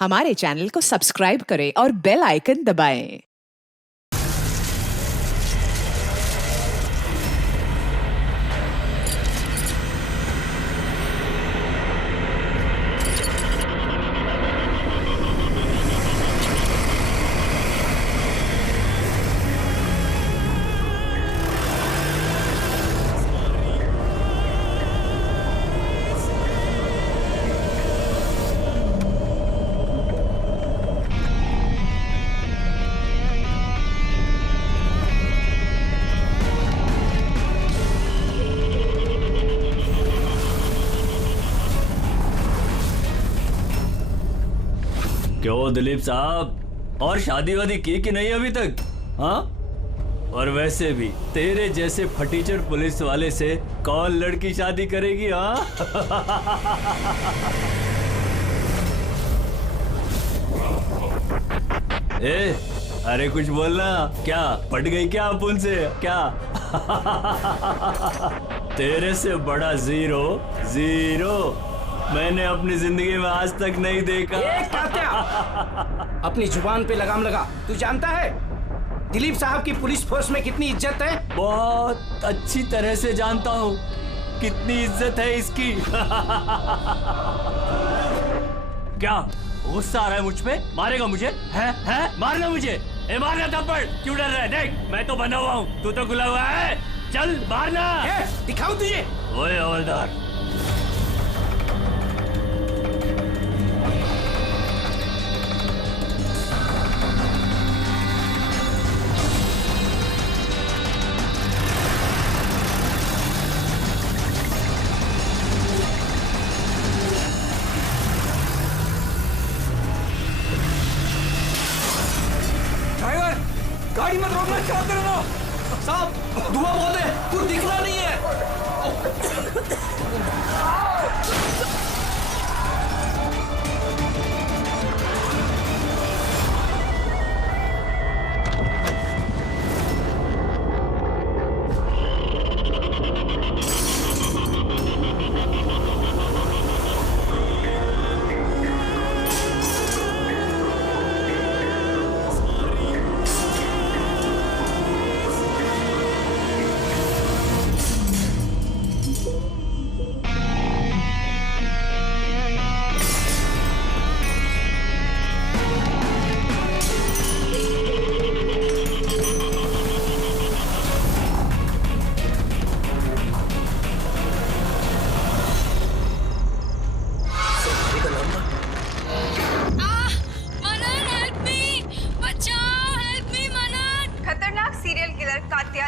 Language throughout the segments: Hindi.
हमारे चैनल को सब्सक्राइब करें और बेल आइकन दबाएं। क्यों दिलीप साहब, और शादी वादी की कि नहीं अभी तक? हाँ, और वैसे भी तेरे जैसे फटीचर पुलिस वाले से कौन लड़की शादी करेगी? हाँ ए, अरे कुछ बोलना। क्या पट गई क्या अपन से? क्या तेरे से बड़ा जीरो जीरो मैंने अपनी जिंदगी में आज तक नहीं देखा। क्या अपनी जुबान पे लगाम लगा। तू जानता है दिलीप साहब की पुलिस फोर्स में कितनी इज्जत है? बहुत अच्छी तरह से जानता हूँ कितनी इज्जत है इसकी। क्या गुस्सा आ रहा है मुझ पे? मारेगा मुझे? है मारना मुझे? मारना थप्पड़। क्यों डर रहा है? देख मैं तो बना हुआ हूँ, तू तो खुला हुआ है। चल मारना। दिखाऊं तुझे? ओए हवलदार, गाड़ी मत रोकना। क्या कर रहे हो साहब? धुआं बहुत है, कुछ दिखना नहीं है।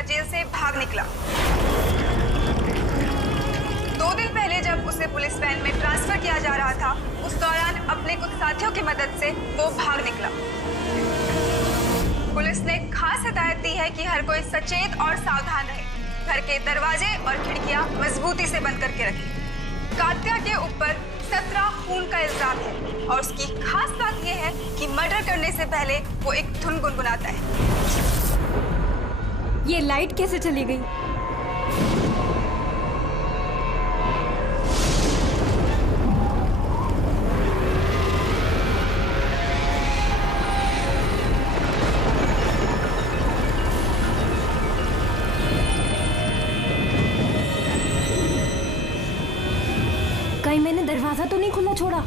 जेल से भाग निकला। 2 दिन पहले जब उसे पुलिस वैन में ट्रांसफर किया जा रहा था, उस दौरान अपने कुछ साथियों की मदद से वो भाग निकला। पुलिस ने खास हिदायत दी है कि हर कोई सचेत और सावधान रहे। घर के दरवाजे और खिड़कियां मजबूती से बंद करके रखें। कात्या के ऊपर 17 खून का इल्जाम है और उसकी खास बात यह है कि मर्डर करने से पहले वो एक धुन गुनगुनाता है। ये लाइट कैसे चली गई? कहीं मैंने दरवाजा तो नहीं खुला छोड़ा?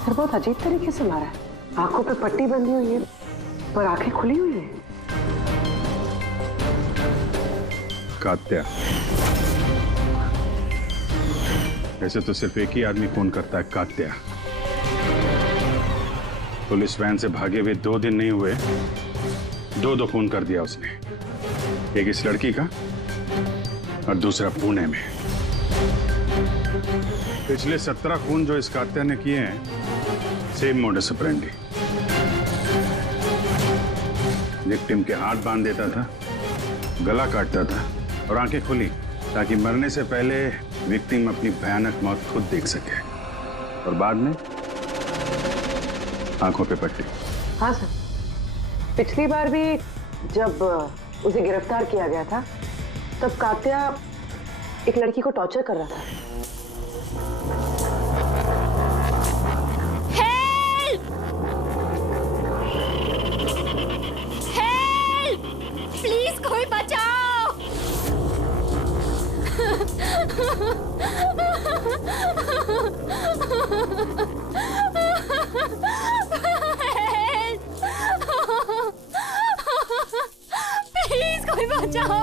सर बहुत अजीब तरीके से मारा है। आंखों पे पट्टी बंधी हुई है पर आंखें खुली हुई है। कात्या, वैसे तो सिर्फ एक ही आदमी फोन करता है, कात्या। पुलिस वैन से भागे हुए 2 दिन नहीं हुए, दो खून कर दिया उसने। एक इस लड़की का और दूसरा पुणे में। पिछले 17 खून जो इस कात्या ने किए हैं, सेम मोडस ऑपरेंडी। विक्टिम के हाथ बांध देता था, गला काटता था और आंखें खुली ताकि मरने से पहले विक्टिम अपनी भयानक मौत खुद देख सके। और बाद में आंखों पे पट्टी। हाँ सर, पिछली बार भी जब उसे गिरफ्तार किया गया था तब कात्या एक लड़की को टॉर्चर कर रहा था। हेल्प! हेल्प! प्लीज कोई बचाओ! प्लीज कोई बचाओ!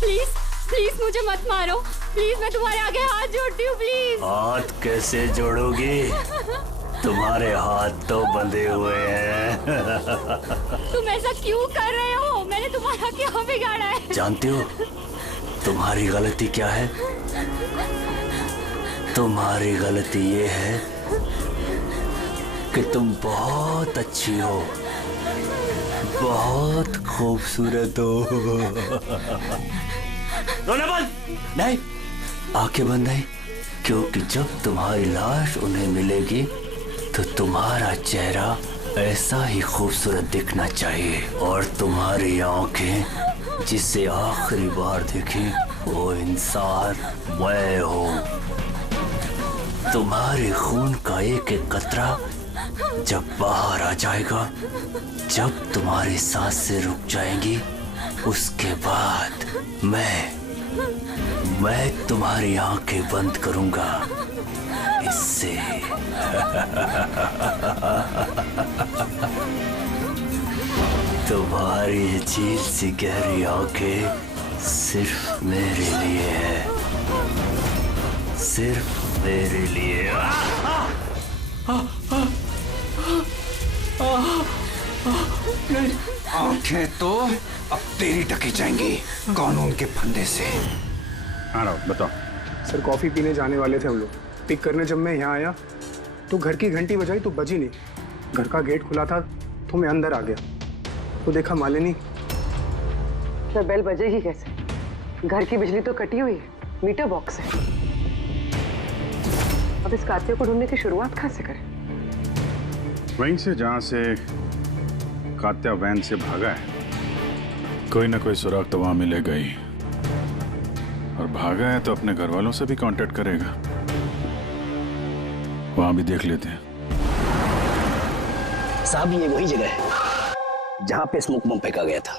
प्लीज प्लीज मुझे मत मारो, प्लीज मैं तुम्हारे आगे हाथ जोड़ती हूँ, प्लीज। हाथ कैसे जोड़ोगी? तुम्हारे हाथ तो बंधे हुए हैं। तुम ऐसा क्यों कर रहे हो? मैंने तुम्हारा क्या बिगाड़ा है? जानती हो तुम्हारी गलती क्या है? तुम्हारी गलती ये है कि तुम बहुत अच्छी हो, बहुत खूबसूरत हो। रोना बंद! नहीं, आंखें बंद नहीं, क्योंकि जब तुम्हारी लाश उन्हें मिलेगी तो तुम्हारा चेहरा ऐसा ही खूबसूरत दिखना चाहिए। और तुम्हारी आंखें जिसे आखिरी बार देखी वो इंसान मैं हूँ। तुम्हारे खून का एक एक कतरा जब बाहर आ जाएगा, जब तुम्हारी सांसें रुक जाएंगी, उसके बाद मैं तुम्हारी आंखें बंद करूंगा। इससे तुम्हारी झील सी गहरी आंखें सिर्फ मेरे लिए है, सिर्फ मेरे लिए। आंखें तो अब तेरी ढकी जाएंगी कानून के फंदे से। हाँ राव, बताओ। सर कॉफी पीने जाने वाले थे हम लोग। पिक करने जब मैं यहाँ आया तो घर की घंटी बजाई तो बजी नहीं। घर का गेट खुला था तो मैं अंदर आ गया तो देखा मालिनी। सर बेल बजेगी कैसे? घर की बिजली तो कटी हुई है, मीटर बॉक्स है। अब इस कात्या को ढूंढने की शुरुआत कहाँ से करें? वहीं से जहां से कात्या वैन से भागा है। कोई ना कोई सुराग तो वहां मिलेगा ही। और भागा है तो अपने घर वालों से भी कांटेक्ट करेगा। वहां भी देख लेते हैं। साहब ये वही जगह है जहां पे स्मोक बम फेंका गया था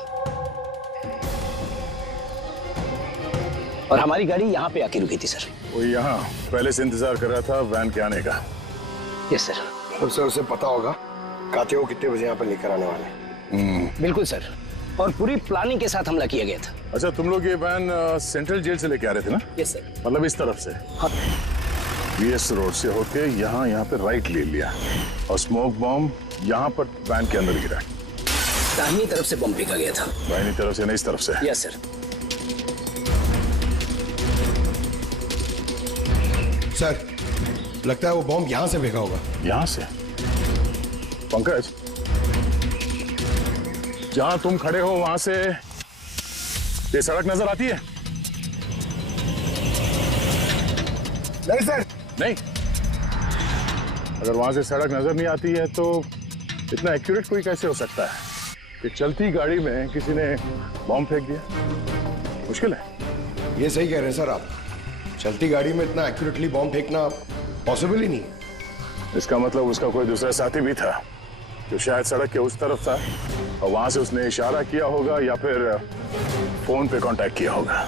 और हमारी गाड़ी यहाँ पे आके रुकी थी सर। वो यहाँ पहले से इंतजार कर रहा था वैन के आने का। Yes sir. तो सर उसे पता होगा कात्या को कितने बजे यहाँ पर लेकर आने वाले। बिल्कुल सर, और पूरी प्लानिंग के साथ हमला किया गया था। अच्छा, तुम लोग ये वैन सेंट्रल जेल से लेके आ रहे थे ना? Yes sir. मतलब इस तरफ से? हाँ। बीएस रोड से होके यहाँ पे राइट ले लिया और स्मोक बॉम्ब यहाँ पर वैन के अंदर गिरा। दाहिनी तरफ से बम फेंका गया था। दाहिनी तरफ से नहीं, इस तरफ से? Yes sir. सर लगता है वो बॉम्ब यहाँ से फेंका होगा। यहाँ से? पंकज, जहां तुम खड़े हो वहां से ये सड़क नजर आती है? नहीं सर। नहीं? अगर वहां से सड़क नजर नहीं आती है तो इतना एक्यूरेट कोई कैसे हो सकता है कि चलती गाड़ी में किसी ने बॉम्ब फेंक दिया? मुश्किल है। ये सही कह रहे हैं सर आप। चलती गाड़ी में इतना एक्यूरेटली बॉम्ब फेंकना पॉसिबल ही नहीं। इसका मतलब उसका कोई दूसरा साथी भी था जो शायद सड़क के उस तरफ था और वहां से उसने इशारा किया होगा या फिर फोन पे कांटेक्ट किया होगा।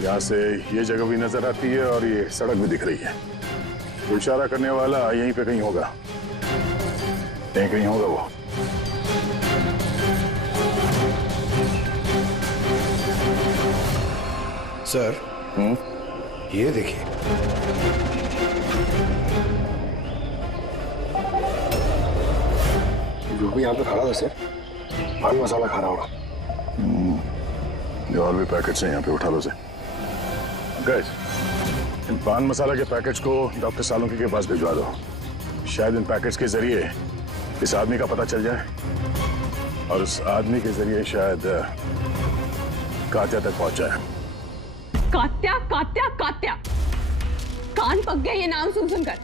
यहाँ से ये जगह भी नजर आती है और ये सड़क भी दिख रही है। तो इशारा करने वाला यहीं पे कहीं होगा, यहीं कहीं होगा वो। सर ये देखिए, जो भी यहाँ पे खड़ा था सर, पान मसाला खा रहा होगा। ये और भी पैकेट्स हैं यहाँ पे, उठा लो से। गाइस, इन पान मसाला के पैकेट्स को डॉक्टर सालुंकी के पास भिजवा दो। शायद इन पैकेट्स के जरिए इस आदमी का पता चल जाए और उस आदमी के जरिए शायद कात्या तक पहुंच जाए। कात्या कात्या कात्या, कान पक गए ये नाम सुन सुनकर।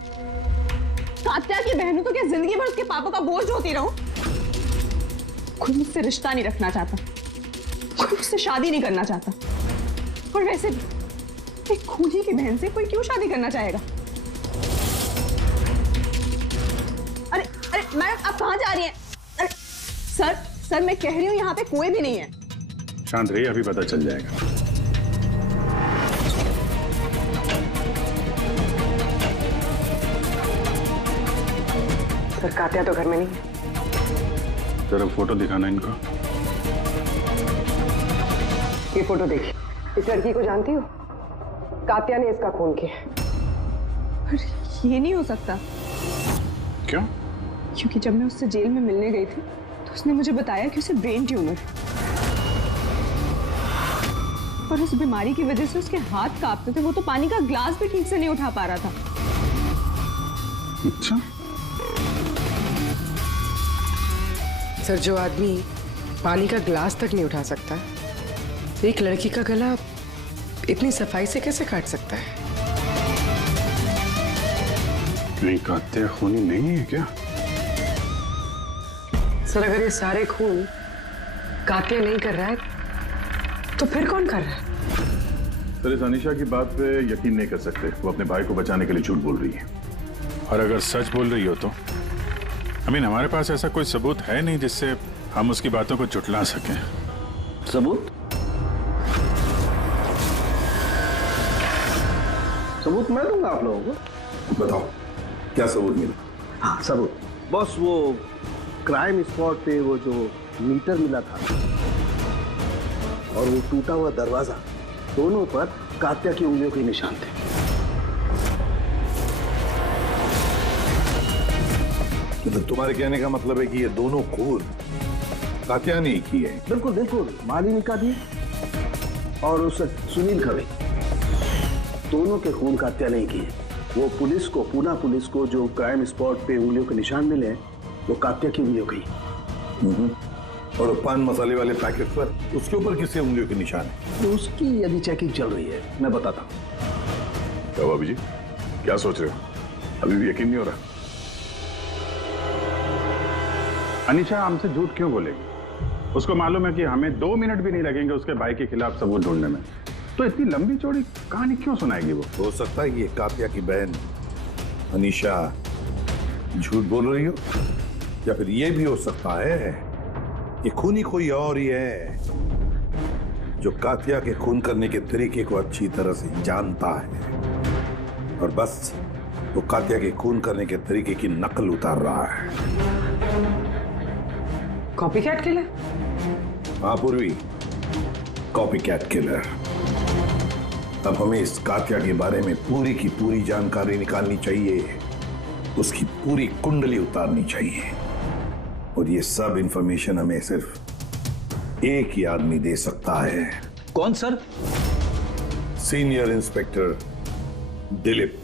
कात्या की बहनों तो क्या जिंदगी भर उसके पापा का बोझ होती रहूं? कोई मुझसे रिश्ता नहीं रखना चाहता, कोई मुझसे शादी नहीं करना चाहता। और वैसे एक खूनी की बहन से कोई क्यों शादी करना चाहेगा? अरे अरे मैडम, आप कहाँ जा रही हैं? अरे सर मैं कह रही हूँ यहाँ पे कोई भी नहीं है। शांत रहिए, अभी पता चल जाएगा। सर, कात्या तो घर में नहीं है। जरा फोटो दिखाना इनको। ये फोटो देखिए। इस लड़की को जानती हो? कात्या ने इसका खून किया। अरे ये नहीं हो सकता। क्यों? क्योंकि जब मैं उससे जेल में मिलने गई थी तो उसने मुझे बताया कि उसे ब्रेन ट्यूमर है और उस बीमारी की वजह से उसके हाथ कांपते थे। वो तो पानी का ग्लास भी ठीक से नहीं उठा पा रहा था। अच्छा। सर, जो आदमी पानी का ग्लास तक नहीं उठा सकता, एक लड़की का गला इतनी सफाई से कैसे काट सकता है? नहीं, कात्या खूनी नहीं है क्या? सर, अगर ये सारे खून कात्या नहीं कर रहा है तो फिर कौन कर रहा है? सर, इस अनीशा की बात पे यकीन नहीं कर सकते। वो अपने भाई को बचाने के लिए झूठ बोल रही है, और अगर सच बोल रही हो तो हमारे पास ऐसा कोई सबूत है नहीं जिससे हम उसकी बातों को झुठला सकें। सबूत? सबूत मैं दूंगा आप लोगों को। बताओ क्या सबूत मिला? हाँ सबूत बॉस, वो क्राइम स्पॉट पे वो जो मीटर मिला था और वो टूटा हुआ दरवाजा, दोनों पर कात्या की उंगलियों के निशान थे। तो तुम्हारे कहने का मतलब है कि ये दोनों खून कात्या ने किए? बिल्कुल बिल्कुल, मालिनी का भी और उस सुनील का भी। दोनों के खून कात्या नहीं किए। वो पुलिस को, पूना पुलिस को जो क्राइम स्पॉट पे उंगलियों के निशान मिले वो कात्या की उंगलियों के ही। और पान मसाले वाले पैकेट पर उसके ऊपर किसके उंगलियों के निशान है? तो उसकी यदि चेकिंग चल रही है, मैं बताता हूँ। क्या भाभी जी, क्या सोच रहे हो? अभी भी यकीन नहीं हो रहा? अनीशा हमसे झूठ क्यों बोलेगी? उसको मालूम है कि हमें 2 मिनट भी नहीं लगेंगे उसके भाई के खिलाफ सबूत ढूंढने में, तो इतनी लंबी चौड़ी कहानी क्यों सुनाएगी वो? हो सकता है कि ये कात्या की बहन अनीशा झूठ बोल रही हो, या फिर ये भी हो सकता है कि खूनी कोई और ही है जो कात्या के खून करने के तरीके को अच्छी तरह से जानता है और बस वो कात्या के खून करने के तरीके की नकल उतार रहा है। Copycat killer? हाँ पूर्वी, कॉपीकैट किलर। अब हमें इस कात्या के बारे में पूरी की पूरी जानकारी निकालनी चाहिए, उसकी पूरी कुंडली उतारनी चाहिए, और ये सब इंफॉर्मेशन हमें सिर्फ एक ही आदमी दे सकता है। कौन सर? Senior inspector Dilip.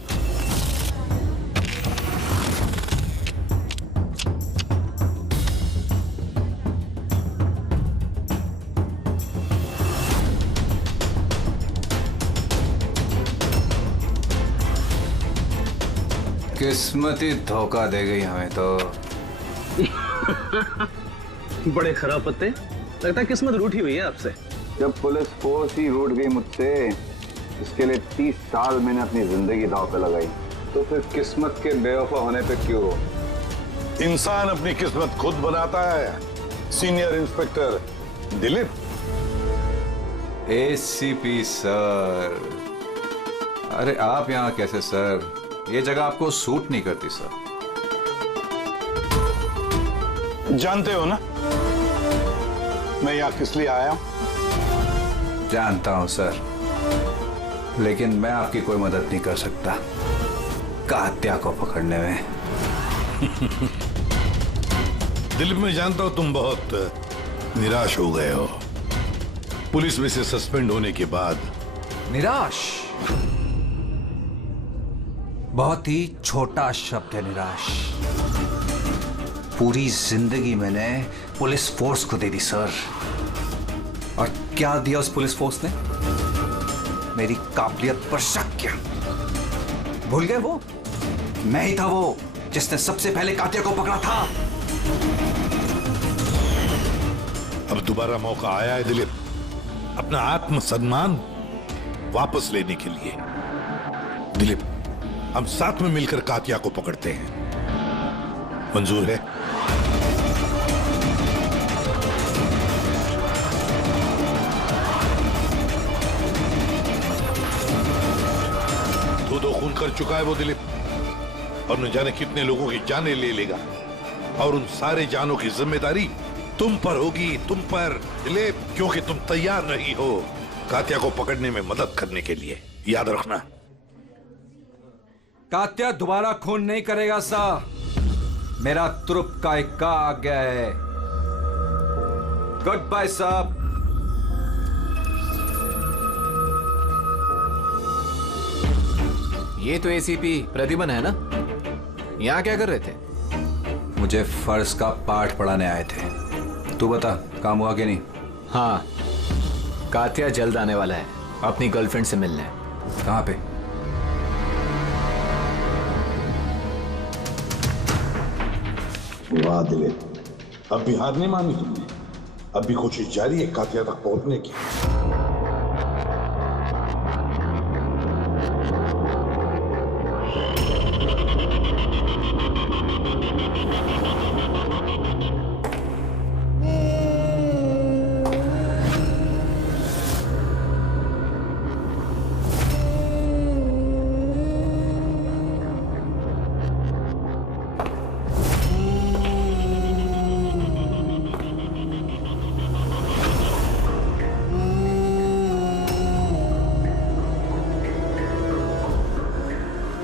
किस्मत ही धोखा दे गई हमें तो। बड़े खराब पत्ते, लगता है किस्मत रूठी हुई है आपसे। जब पुलिस फोर्स ही रूठ गई मुझसे इसके लिए 30 साल मैंने अपनी जिंदगी दांव पे लगाई। तो फिर किस्मत के बेवफा होने पे क्यों रो? इंसान अपनी किस्मत खुद बनाता है। Senior inspector Dilip. ACP sir, अरे आप यहाँ कैसे सर? ये जगह आपको सूट नहीं करती सर। जानते हो ना मैं यहाँ किस लिए आया? जानता हूं सर, लेकिन मैं आपकी कोई मदद नहीं कर सकता कात्या को पकड़ने में। दिलीप, मैं जानता हूं तुम बहुत निराश हो गए हो पुलिस में से सस्पेंड होने के बाद। निराश बहुत ही छोटा शब्द है निराश। पूरी जिंदगी मैंने पुलिस फोर्स को दे दी सर, और क्या दिया उस पुलिस फोर्स ने? मेरी काबिलियत पर शक किया। भूल गए वो? मैं ही था वो जिसने सबसे पहले कातिया को पकड़ा था। अब दोबारा मौका आया है दिलीप अपना आत्मसम्मान वापस लेने के लिए। दिलीप, हम साथ में मिलकर कातिया को पकड़ते हैं, मंजूर है? दो खून कर चुका है वो दिलीप, और न जाने कितने लोगों की जानें ले लेगा, और उन सारे जानों की जिम्मेदारी तुम पर होगी, तुम पर दिलीप, क्योंकि तुम तैयार नहीं हो कात्या को पकड़ने में मदद करने के लिए। याद रखना। कात्या दोबारा खून नहीं करेगा साहब। मेरा तुरुप का इक्का आ गया है। गुड बाय साहब। ये तो एसीपी प्रतिबन है ना? यहाँ क्या कर रहे थे? मुझे फर्ज का पाठ पढ़ाने आए थे। तू बता, काम हुआ कि नहीं? हाँ, कात्या जल्द आने वाला है अपनी गर्लफ्रेंड से मिलने। कहाँ पे? वाह दिलीप, अब भी हार नहीं मानी तुमने। अब भी कोशिश जारी है कातिया तक पहुंचने की।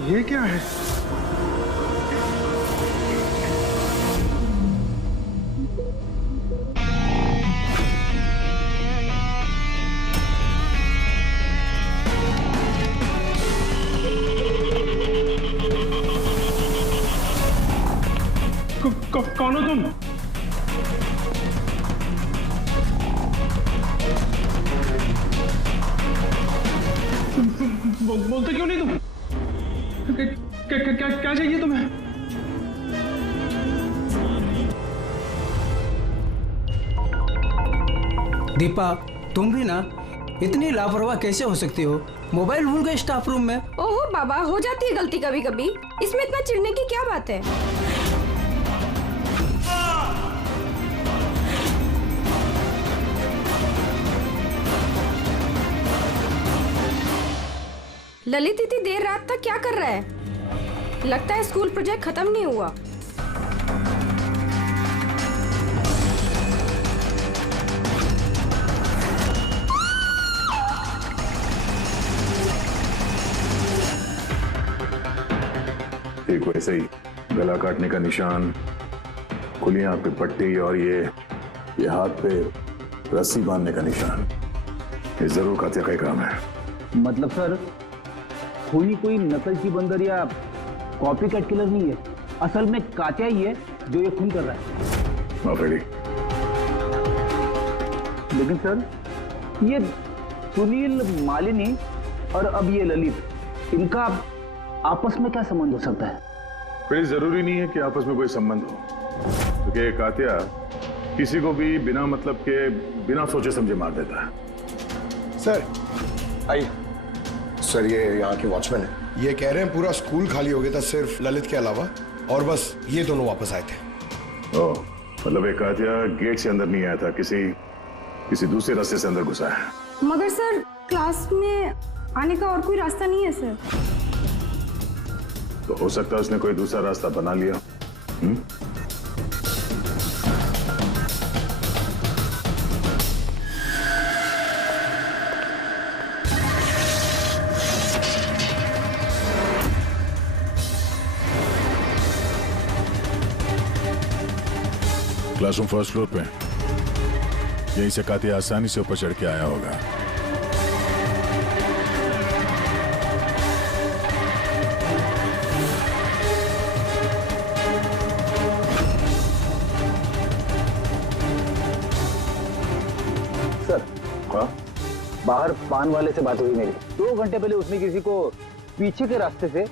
ये क्या है? कौन हो तुम? बोलते क्यों नहीं तुम? क्या चाहिए तुम्हें? दीपा, तुम भी ना इतनी लापरवाह कैसे हो सकती हो? मोबाइल भूल गए स्टाफ रूम में। ओहो बाबा, हो जाती है गलती कभी कभी, इसमें इतना चिढ़ने की क्या बात है? ललित इतनी देर रात तक क्या कर रहा है? लगता है स्कूल प्रोजेक्ट खत्म नहीं हुआ। एक वैसे ही गला काटने का निशान, खुली आंख पे पट्टी, और ये हाथ पे रस्सी बांधने का निशान। ये जरूर कातिया का ही काम है। मतलब सर, खूनी कोई नकलची बंदर या कॉपी कैट किलर नहीं है, असल में कातिया ही है जो ये खून कर रहा है। माफी। लेकिन सर, ये सुनील, मालिनी और अब ये ललित, इनका आपस में क्या संबंध हो सकता है? कोई जरूरी नहीं है कि आपस में कोई संबंध हो, क्योंकि ये कातिया किसी को भी बिना मतलब के, बिना सोचे समझे मार देता है। सर आइए। सर ये यहाँ के वॉचमैन है, ये कह रहे हैं पूरा स्कूल खाली हो गया था सिर्फ ललित के अलावा, और बस ये दोनों वापस आए थे। ओह, मतलब एक कातिया गेट से अंदर नहीं आया था, किसी दूसरे रास्ते से अंदर घुसा है। मगर सर क्लास में आने का और कोई रास्ता नहीं है सर। तो हो सकता है उसने कोई दूसरा रास्ता बना लिया। क्लासरूम फर्स्ट फ्लोर पे, यहीं से कातिया आसानी से ऊपर चढ़ के आया होगा। सर, बाहर पान वाले से बात हुई मेरी। 2 घंटे पहले उसने किसी को पीछे के रास्ते से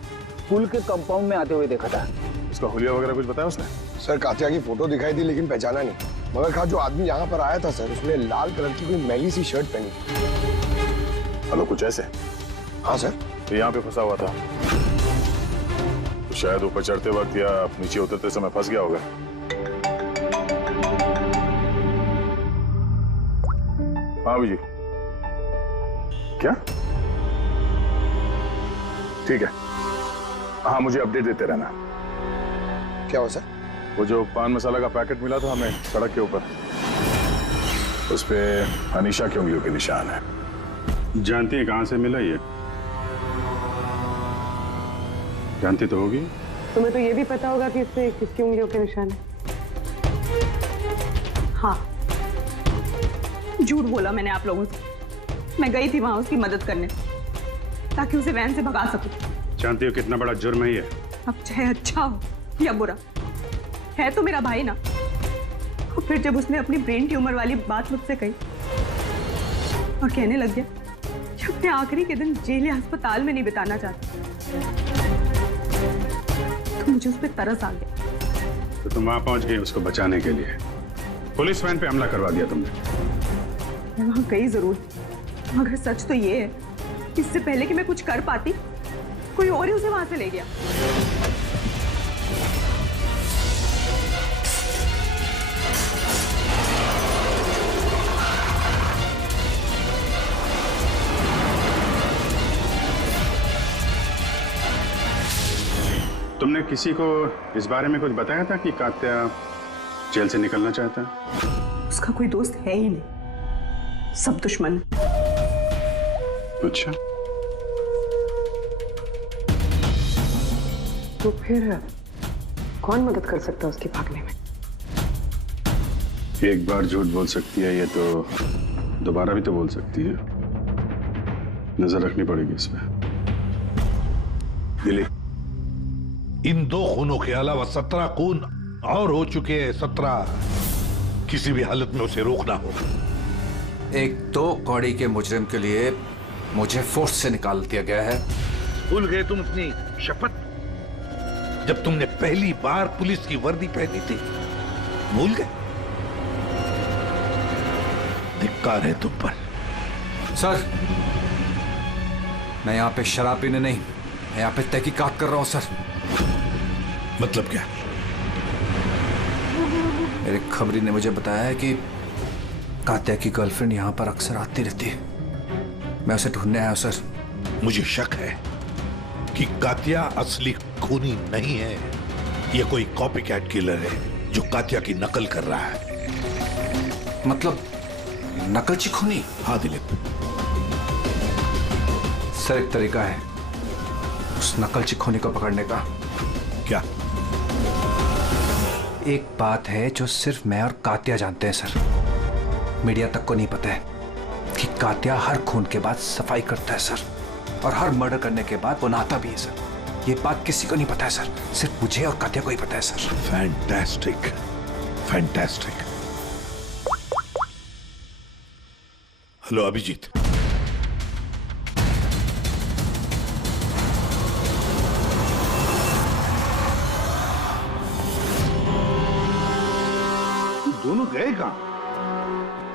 पुल के कंपाउंड में आते हुए देखा था। उसका हुलिया वगैरह कुछ बताया उसने? सर कातिया की फोटो दिखाई दी लेकिन पहचाना नहीं, मगर कहा जो आदमी यहाँ पर आया था सर उसने लाल कलर की कोई मैली सी शर्ट पहनी। हेलो, कुछ ऐसे? हाँ सर। तो यहाँ पे फंसा हुआ था, तो शायद ऊपर चढ़ते वक्त या नीचे उतरते समय फंस गया होगा। हाँ जी, क्या? ठीक है, हाँ मुझे अपडेट देते रहना। क्या हुआ सर? वो जो पान मसाला का पैकेट मिला था हमें सड़क के ऊपर, उस पे अनीशा की उंगलियों के निशान है। जानती है कहां से मिला ये? जानती तो होगी। तुम्हें तो ये भी पता होगा कि इसमें किसकी उंगलियों के निशान है। हाँ, झूठ बोला मैंने आप लोगों से। मैं गई थी वहां उसकी मदद करने ताकि उसे वैन से भगा सकूं। जानती हो कितना बड़ा जुर्म है ये? अब चाहे अच्छा हो या बुरा, है तो मेरा भाई ना। और फिर जब उसने अपनी ब्रेन ट्यूमर वाली बात मुझसे कही और कहने लग गया कि अपने आखिरी के दिन जेल या अस्पताल में नहीं बिताना चाहता, तो मुझे उस पर तरस आ गया। तो तुम वहां पहुंच गई उसको बचाने के लिए, पुलिस वैन पे हमला करवा दिया तुमने। मैं वहां गई जरूर, मगर सच तो ये है कि इससे पहले कि मैं कुछ कर पाती, कोई और ही उसे वहां से ले गया। तुमने किसी को इस बारे में कुछ बताया था कि कात्या जेल से निकलना चाहता है? उसका कोई दोस्त है ही नहीं, सब दुश्मन। अच्छा, तो फिर कौन मदद कर सकता है उसके भागने में? एक बार झूठ बोल सकती है ये तो दोबारा भी तो बोल सकती है। नजर रखनी पड़ेगी इस पे। दिलीप, इन 2 खूनों के अलावा 17 खून और हो चुके हैं। 17 किसी भी हालत में उसे रोकना होगा। एक 2 कौड़ी के मुजरिम के लिए मुझे फोर्स से निकाल दिया गया है। भूल गए तुम अपनी शपथ जब तुमने पहली बार पुलिस की वर्दी पहनी थी? भूल गए? धिक्कार है तुम पर। सर, मैं यहाँ पे शराब पीने नहीं, मैं यहाँ पे तहकीकात कर रहा हूँ सर। मतलब क्या? मेरे खबरी ने मुझे बताया है कि कात्या की गर्लफ्रेंड यहाँ पर अक्सर आती रहती है। मैं उसे ढूंढने आया हूँ सर। मुझे शक है कि कात्या असली खूनी नहीं है। यह कोई कॉपी कैट किलर है जो कात्या की नकल कर रहा है। मतलब नकलची खूनी? हाँ दिलीप, सर एक तरीका है उस नकलची खूनी को पकड़ने का। क्या? एक बात है जो सिर्फ मैं और कात्या जानते हैं सर, मीडिया तक को नहीं पता है कि कात्या हर खून के बाद सफाई करता है सर, और हर मर्डर करने के बाद वो नहाता भी है सर। ये बात किसी को नहीं पता है सर, सिर्फ मुझे और कात्या को ही पता है sir. Fantastic, fantastic. Hello Abhijit, दोनों गए कहाँ?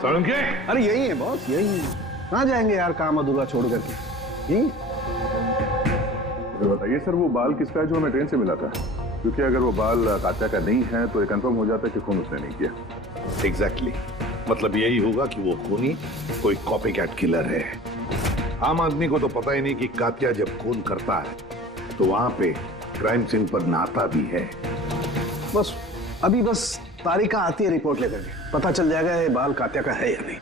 सारंगे? अरे यही है बॉस, यही है। कहाँ जाएंगे यार काम अधूरा छोड़ करके? यही बताइए सर, वो बाल किसका है जो हमें ट्रेन से मिला था? क्योंकि अगर वो बाल कात्या का नहीं है तो ये कंफर्म हो जाता है कि खून उसने नहीं किया। एग्जैक्टली मतलब यही होगा कि वो खूनी कोई कॉपी कैट किलर है। आम आदमी को तो पता ही नहीं कि कात्या जब खून करता है तो वहां पे क्राइम सीन पर नहाता भी है। बस अभी तारिका आती है रिपोर्ट लेकर के, पता चल जाएगा ये बाल कात्या का है या नहीं।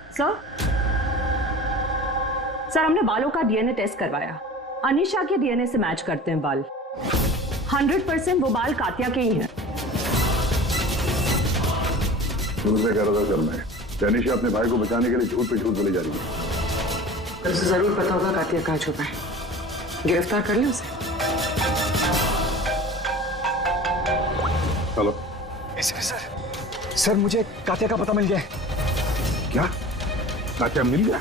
सर हमने बालों का डीएनए टेस्ट करवाया, अनीशा के डीएनए से मैच करते हैं बाल। 100% वो बाल कात्या के ही हैं। मुझे कह रहा था सर मैं अनीशा अपने भाई को बचाने के लिए झूठ पे झूठ बोली जा रही है। उसे जरूर पता होगा कात्या कहाँ छुपा है, गिरफ्तार कर ले उसे। हेलो सर मुझे कात्या का पता मिल गया है। क्या? कात्या मिल गया?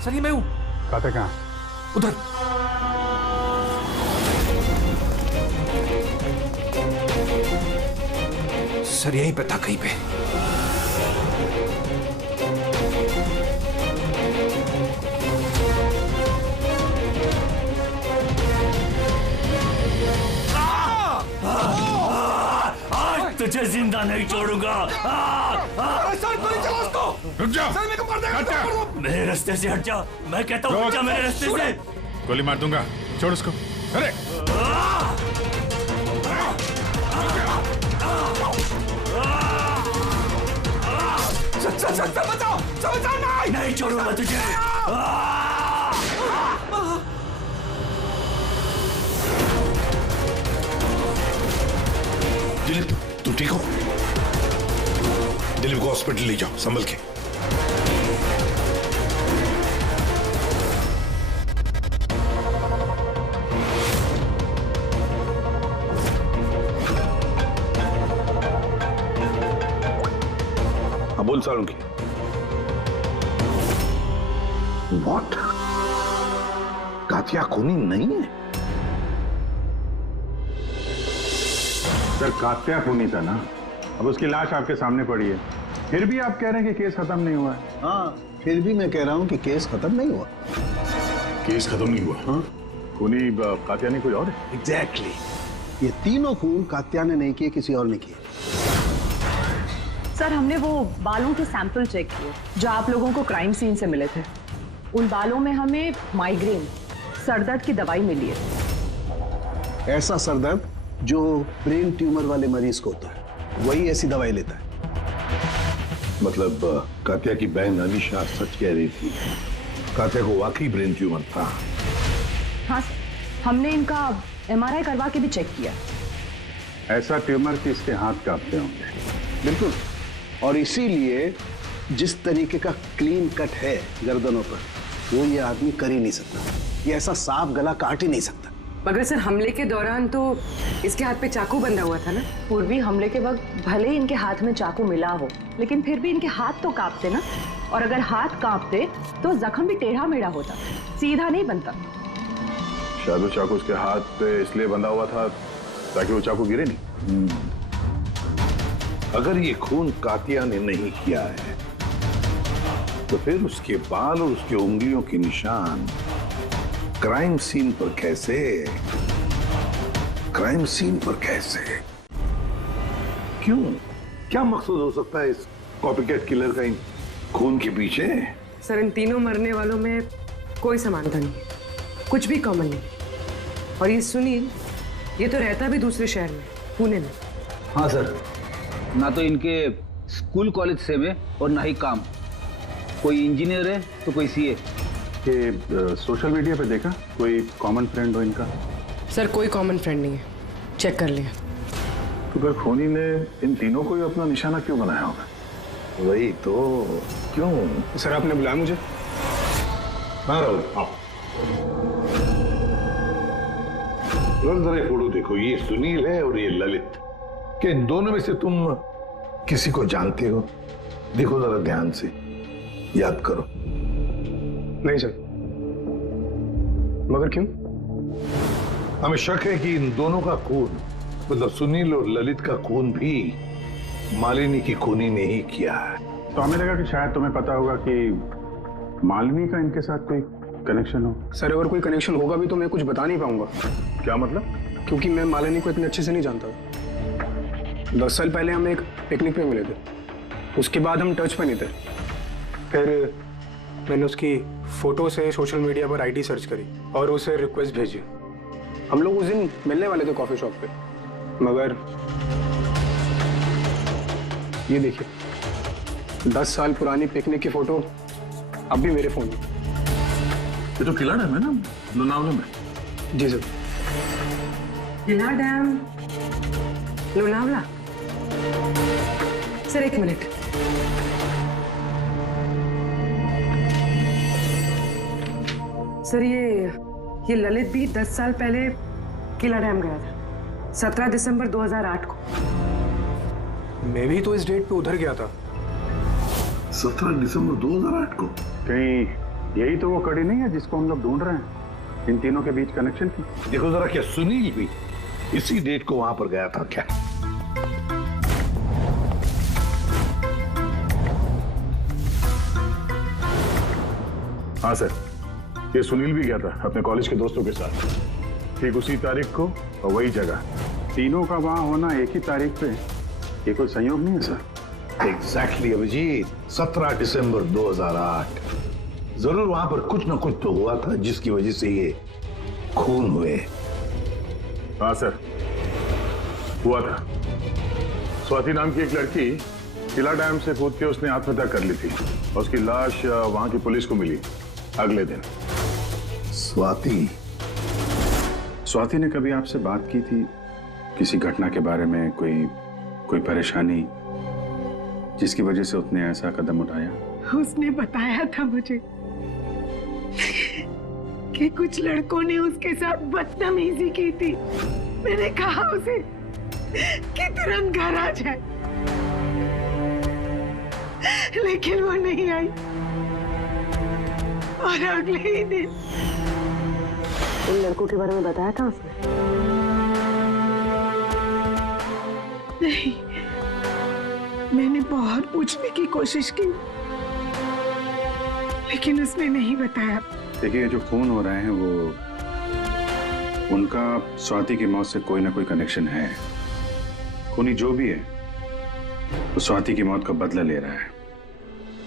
सर ये मैं हूं। कात्या कहाँ? उधर। सर यहीं पे था कहीं पे। आज तुझे जिंदा नहीं छोड़ूंगा। सर गोली चला उसको। रुक जा। सर मेरे को मार देगा। मेरे रास्ते से हट जा, मैं कहता हूँ हट जा मेरे रास्ते से। गोली मार दूंगा, छोड़ उसको। अरे बचाओ नहीं छोड़ूंगा तुझे। दिलीप तुम ठीक हो? दिलीप को हॉस्पिटल ले जाओ संभल के। हाँ बोल सालुंकी। व्हाट? कात्या खूनी नहीं है? सर कात्या खूनी था ना, अब उसकी लाश आपके सामने पड़ी है, फिर भी आप कह रहे हैं कि केस खत्म नहीं हुआ है। हाँ फिर भी मैं कह रहा हूँ कि केस खत्म नहीं हुआ। केस खत्म नहीं हुआ? हाँ खूनी कात्या नहीं कोई और है? एग्जैक्टली ये तीनों खून कात्या ने नहीं किए, किसी और ने किए। सर हमने वो बालों के सैंपल चेक किए जो आप लोगों को क्राइम सीन से मिले थे। उन बालों में हमें माइग्रेन, सरदर्द की दवाई मिली है। ऐसा सरदर्द जो ब्रेन ट्यूमर वाले मरीज को होता है, वही ऐसी दवाई लेता है। मतलब कात्या की बहन अनीशा सच कह रही थी, कात्या को वाकई ब्रेन ट्यूमर था। हाँ सर, हमने इनका एमआरआई करवा के भी चेक किया। ऐसा ट्यूमर कि इसके हाथ कांपते होंगे। बिल्कुल, और इसीलिए जिस तरीके का क्लीन कट है गर्दनों पर, वो ये आदमी कर ही नहीं सकता। ये ऐसा साफ गला काट ही नहीं सकता। मगर सर हमले के दौरान तो इसके हाथ पे चाकू बंधा हुआ था ना। पूर्वी हमले के वक्त भले ही इनके हाथ में चाकू मिला हो, लेकिन फिर भी इनके हाथ तो कांपते ना, और अगर हाथ कांपते तो जख्म भी टेढ़ा मेढ़ा होता, सीधा नहीं बनता। शायद वो चाकू उसके हाथ पे इसलिए बंधा हुआ था ताकि वो चाकू गिरे नहीं। अगर ये खून कात्या ने नहीं किया है तो फिर उसके बाल और उसके उंगलियों के निशान क्राइम सीन पर कैसे? क्राइम सीन पर कैसे? क्यों? क्या मकसद हो सकता है इस कॉपीकैट किलर का इन खून के पीछे? सर इन तीनों मरने वालों में कोई समानता नहीं है, कुछ भी कॉमन नहीं। और ये सुनील, ये तो रहता भी दूसरे शहर में, पुणे में। हाँ सर, ना तो इनके स्कूल कॉलेज सेम है और ना ही काम। कोई इंजीनियर है तो कोई सीए। कि सोशल मीडिया पे देखा कोई कॉमन फ्रेंड हो इनका? सर कोई कॉमन फ्रेंड नहीं है, चेक कर लिया। तो फिर खूनी ने इन तीनों को ही अपना निशाना क्यों बनाया होगा? वही तो, क्यों? सर आपने बुलाया मुझे? हाँ राहुल, आओ। जरा ये फोटो देखो, ये सुनील है और ये ललित। क्या इन दोनों में से तुम किसी को जानते हो? देखो जरा ध्यान से, याद करो। नहीं सर। मगर क्यों? हमें शक है कि इन दोनों का खून, मतलब सुनील और ललित का खून भी मालिनी की खूनी ने ही किया है। तो हमें लगा कि शायद तुम्हें पता होगा कि मालिनी का इनके साथ कोई कनेक्शन हो। सर अगर कोई कनेक्शन होगा भी तो मैं कुछ बता नहीं पाऊंगा। क्या मतलब? क्योंकि मैं मालिनी को इतने अच्छे से नहीं जानता। 10 साल पहले हम एक पिकनिक पे मिले थे, उसके बाद हम टच पे नहीं थे। फिर मैंने उसकी फोटो से सोशल मीडिया पर आईडी सर्च करी और उसे रिक्वेस्ट भेजी। हम लोग उस दिन मिलने वाले थे कॉफी शॉप पे, मगर ये देखिए 10 साल पुरानी पिकनिक की फोटो अब भी मेरे फोन में। ये तो किला डैम है ना, लोनावला में? जी सर। किला डैम, लोनावला। सर एक मिनट। सर ये ललित भी 10 साल पहले किला डैम गया था, 17 दिसंबर 2008 को। मैं भी तो इस डेट पे उधर गया था। 17 दिसंबर 2008 को? कहीं यही तो वो कड़ी नहीं है जिसको हम लोग ढूंढ रहे हैं, इन तीनों के बीच कनेक्शन की? देखो जरा, क्या सुनील भी इसी डेट को वहां पर गया था क्या? हाँ सर, ये सुनील भी गया था अपने कॉलेज के दोस्तों के साथ, ठीक उसी तारीख को और वही जगह। तीनों का वहां होना एक ही तारीख पे, ये कोई संयोग नहीं है सर? एग्जैक्टली अभिजीत, 17 दिसंबर 2008। जरूर वहां पर कुछ ना कुछ तो हुआ था जिसकी वजह से ये खून हुए। हाँ सर, हुआ था। स्वाति नाम की एक लड़की किला डैम से कूद के उसने आत्महत्या कर ली थी और उसकी लाश वहां की पुलिस को मिली अगले दिन। स्वाति ने कभी आपसे बात की थी किसी घटना के बारे में, कोई परेशानी जिसकी वजह से उसने ऐसा कदम उठाया? उसने बताया था मुझे कि कुछ लड़कों ने उसके साथ बदतमीजी की थी। मैंने कहा उसे कि तुरंत घर आ जाए, लेकिन वो नहीं आई और अगले ही दिन उन लड़कों के बारे में बताया था उसने? नहीं, मैंने बहुत पूछने की कोशिश की लेकिन उसने नहीं बताया। देखिए, जो खून हो रहे हैं वो उनका स्वाति की मौत से कोई ना कोई कनेक्शन है। खूनी जो भी है वो स्वाति की मौत का बदला ले रहा है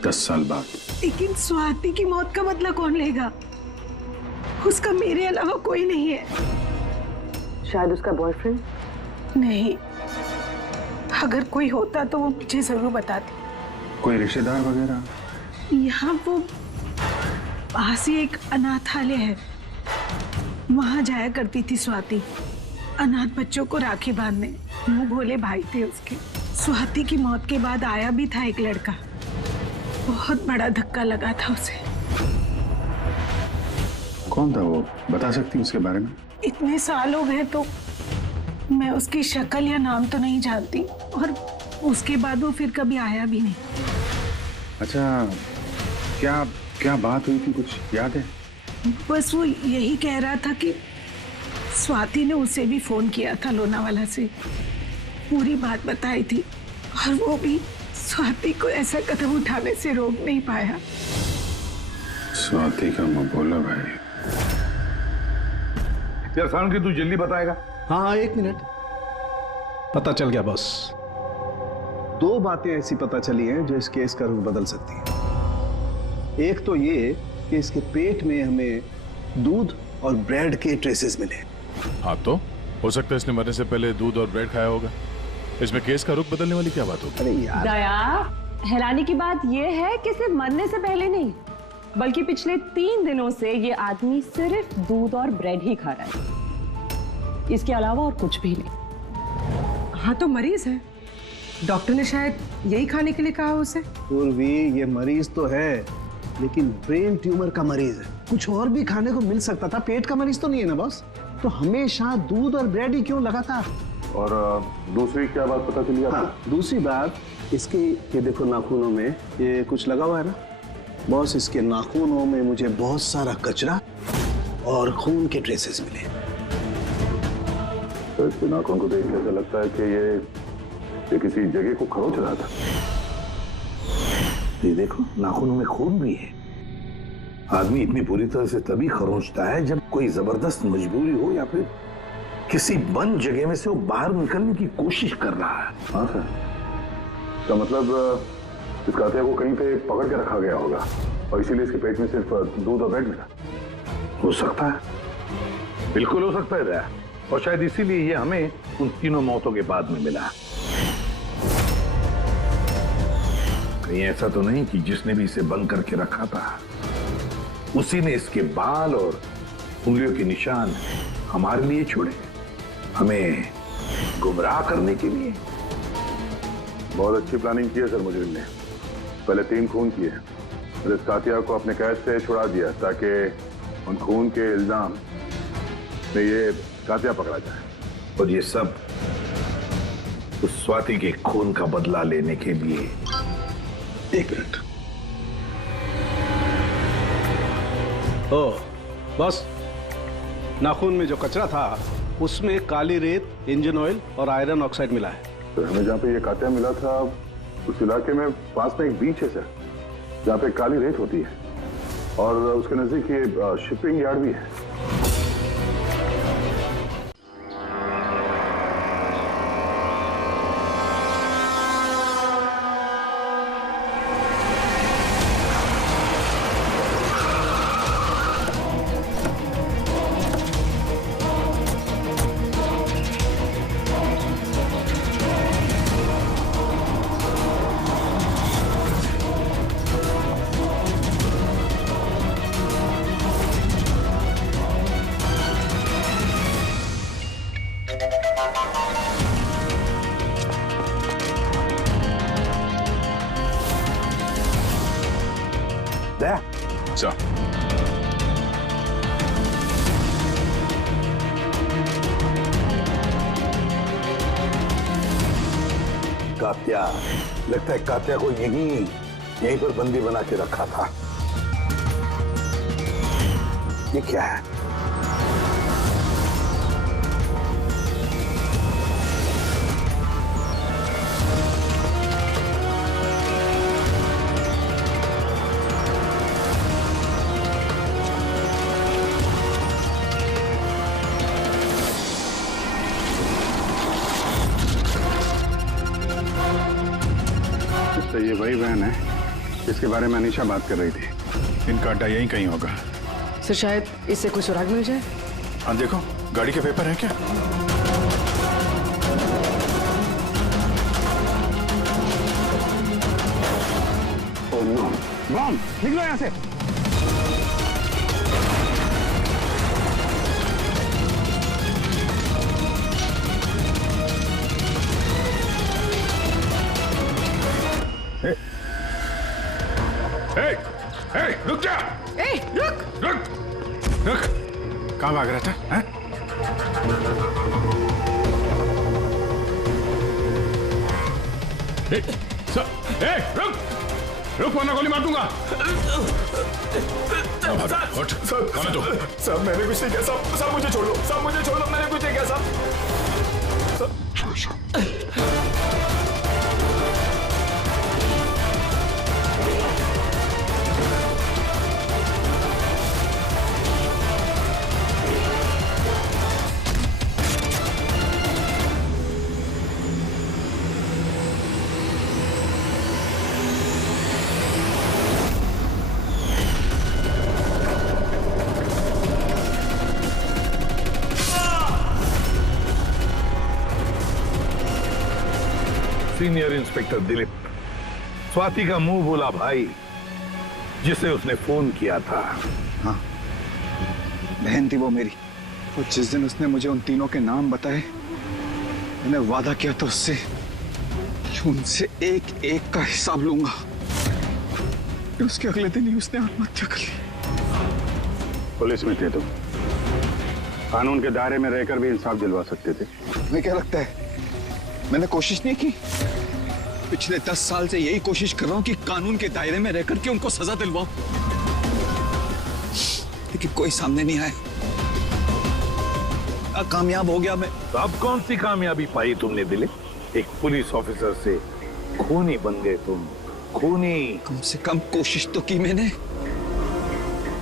10 साल बाद। लेकिन स्वाति की मौत का बदला कौन लेगा? उसका मेरे अलावा कोई नहीं है। शायद उसका बॉयफ्रेंड? नहीं, अगर कोई होता तो वो मुझे जरूर बताती। कोई रिश्तेदार वगैरह? यहाँ वो पास ही एक अनाथालय है, वहां जाया करती थी स्वाति, अनाथ बच्चों को राखी बांधने। मुंह भोले भाई थे उसके। स्वाति की मौत के बाद आया भी था एक लड़का, बहुत बड़ा धक्का लगा था उसे। कौन था वो, बता सकती हैं उसके बारे में? इतने साल हो गए तो मैं उसकी शक्ल या नाम तो नहीं जानती, और उसके बाद वो फिर कभी आया भी नहीं। अच्छा, क्या बात हुई थी, कुछ याद है? बस वो यही कह रहा था कि स्वाति ने उसे भी फोन किया था लोनावाला से, पूरी बात बताई थी, और वो भी स्वाति को ऐसा कदम उठाने से रोक नहीं पाया। स्वाति का मबोला भाई। यार सारण की तू जल्दी बताएगा? हाँ, 1 मिनट। पता चल गया बॉस। 2 बातें ऐसी पता चली हैं जो इस केस का रुख बदल सकती हैं। एक तो ये कि इसके पेट में हमें दूध और ब्रेड के ट्रेसेस मिले। हाँ, तो हो सकता है इसने मरने से पहले दूध और ब्रेड खाया होगा। इसमें केस का रुख बदलने वाली क्या बात होगी? अरे यार, दया, हैरानी की बात यह है कि सिर्फ मरने से पहले नहीं, बल्कि पिछले 3 दिनों से ये आदमी सिर्फ दूध और ब्रेड ही खा रहा है, इसके अलावा और कुछ भी नहीं। हाँ, तो मरीज है, डॉक्टर ने शायद यही खाने के लिए कहा उसे। पूर्वी, ये मरीज तो है, लेकिन ब्रेन ट्यूमर का मरीज है। कुछ और भी खाने को मिल सकता था, पेट का मरीज तो नहीं है ना बॉस? तो हमेशा दूध और ब्रेड ही क्यों लगातार? और दूसरी क्या बात पता चली आपको? हाँ, दूसरी बात इसकी, ये देखो नाखूनों में ये कुछ लगा हुआ है ना बॉस, इसके नाखूनों में मुझे बहुत सारा कचरा और खून के ट्रेसेस मिले। तो इसके नाखून को देख के ऐसा लगता है कि ये किसी जगह को खरोच रहा था। ये देखो नाखूनों में खून भी है। आदमी इतनी बुरी तरह से तभी खरोंचता है जब कोई जबरदस्त मजबूरी हो या फिर किसी बंद जगह में से वो बाहर निकलने की कोशिश कर रहा है। हाँ सर, तो मतलब इस कातिया को कहीं पे पकड़ के रखा गया होगा और इसीलिए इसके पेट में सिर्फ दूध और ब्रेड मिला। हो सकता है, बिल्कुल हो सकता है दया, और शायद इसीलिए ये हमें उन तीनों मौतों के बाद में मिला। कहीं ऐसा तो नहीं कि जिसने भी इसे बंद करके रखा था उसी ने इसके बाल और उंगलियों के निशान हमारे लिए छोड़े, हमें गुमराह करने के लिए। बहुत अच्छी प्लानिंग की है सर मुजरिम ने। पहले 3 खून किए और इस कातिया को अपने कैद से छुड़ा दिया ताकि उन खून के इल्जाम में ये कातिया पकड़ा जाए। और ये सब उस स्वाति के खून का बदला लेने के लिए। 1 मिनट। ओ बस, नाखून में जो कचरा था उसमें काली रेत, इंजन ऑयल और आयरन ऑक्साइड मिला है। तो हमें जहाँ पे ये कातिया मिला था उस इलाके में पास में एक बीच है सर जहाँ पे काली रेत होती है और उसके नजदीक ये शिपिंग यार्ड भी है। कातिया, लगता है कातिया को यहीं पर बंदी बना के रखा था। ये क्या है? तो ये वही वैन है जिसके बारे में अनीशा बात कर रही थी। इनका अड्डा यहीं कहीं होगा। सर शायद इससे कोई सुराग मिल जाए। हाँ देखो, गाड़ी के पेपर हैं क्या? Oh no, bomb! निकलो यहाँ से। रुक जा! रुक! कहाँ भाग रहा था? हैं? रुक वरना गोली मार दूंगा। साहब मैंने कुछ नहीं किया साहब, मुझे छोड़ दो साहब, मुझे छोड़ दो, मैंने कुछ नहीं किया साहब। सीनियर इंस्पेक्टर दिलीप, स्वाति का मुंह बोला भाई जिसे उसने फोन किया था। हाँ, बहन थी वो मेरी। और जिस दिन उसने मुझे उन तीनों के नाम बताए, मैंने वादा किया था उससे कि उनसे एक एक का हिसाब लूंगा। फिर उसके अगले दिन ही उसने आत्महत्या कर ली। पुलिस में थे तुम? कानून के दायरे में रहकर भी इंसाफ दिलवा सकते थे। तुम्हें क्या लगता है मैंने कोशिश नहीं की? पिछले 10 साल से यही कोशिश कर रहा हूं कि कानून के दायरे में रहकर के उनको सजा दिलवाऊं, लेकिन कोई सामने नहीं आया। कामयाब हो गया मैं। तो अब कौन सी कामयाबी पाई तुमने दिलीप? एक पुलिस ऑफिसर से खूनी बन गए तुम, खूनी। कम से कम कोशिश तो की मैंने।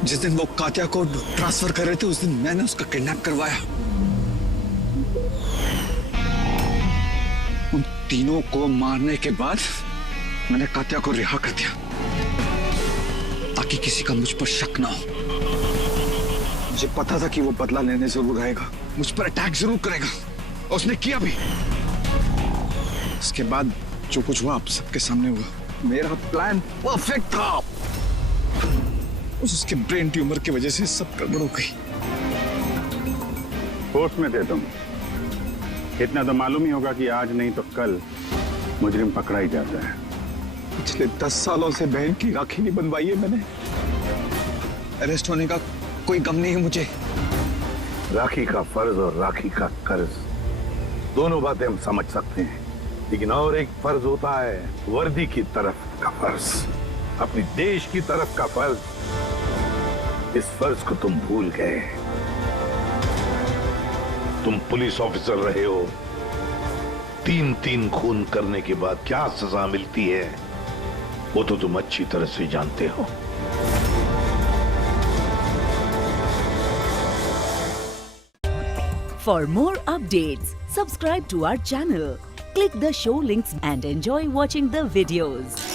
जिस दिन वो कात्या को ट्रांसफर कर रहे थे उस दिन मैंने उसका किडनैप करवाया। उन तीनों को मारने के बाद मैंने कात्या को रिहा कर दिया ताकि किसी का मुझ पर शक ना हो। मुझे पता था कि वो बदला लेने जरूर आएगा, मुझ पर अटैक जरूर करेगा, और उसने किया भी। इसके बाद जो कुछ हुआ आप सबके सामने हुआ। मेरा प्लान परफेक्ट था, उसके ब्रेन ट्यूमर की वजह से सब गड़बड़ हो गई। होश में थे तुम, इतना तो मालूम ही होगा कि आज नहीं तो कल मुजरिम पकड़ा ही जाता है। पिछले 10 सालों से बहन की राखी नहीं बनवाई है मैंने। अरेस्ट होने का कोई गम नहीं है मुझे। राखी का फर्ज और राखी का कर्ज दोनों बातें हम समझ सकते हैं, लेकिन और एक फर्ज होता है वर्दी की तरफ का फर्ज, अपनी देश की तरफ का फर्ज। इस फर्ज को तुम भूल गए। तुम पुलिस ऑफिसर रहे हो, 3 खून करने के बाद क्या सजा मिलती है वो तो तुम अच्छी तरह से जानते हो। For more updates, subscribe to our channel, click the show links and enjoy watching the videos.